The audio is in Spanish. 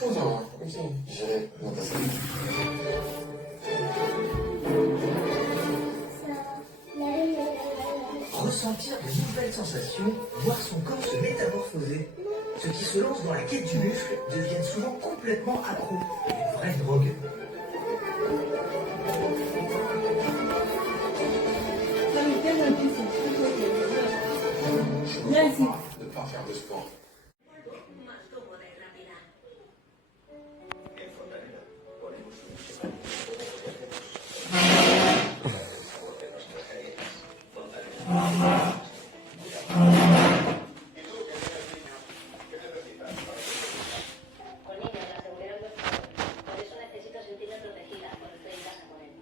Bonjour, ok, j'irai dans ta salle. Ressentir de nouvelles sensations, voir son corps se métamorphoser. Ceux qui se lancent dans la quête du muscle deviennent souvent complètement accros. Une vraie drogue. Je ne comprends pas de ne pas faire de sport. Más cómoda y rápida. En Fontaneda ponemos un esquema de nuestras galletas. Fontaneda. Con niños la seguridad no es fácil. Por eso necesito sentirme protegida cuando estoy en casa con él.